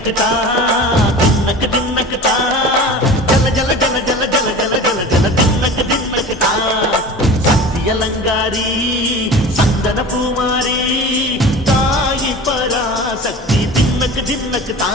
தின்னக்குதா தின்னக்குதா ஜல ஜல ஜல ஜல ஜல ஜல ஜல ஜல தின்னக்குதா சக்தியலங்காரி சந்தன பூமாரி தாயி பராசக்தி தின்னக்குதா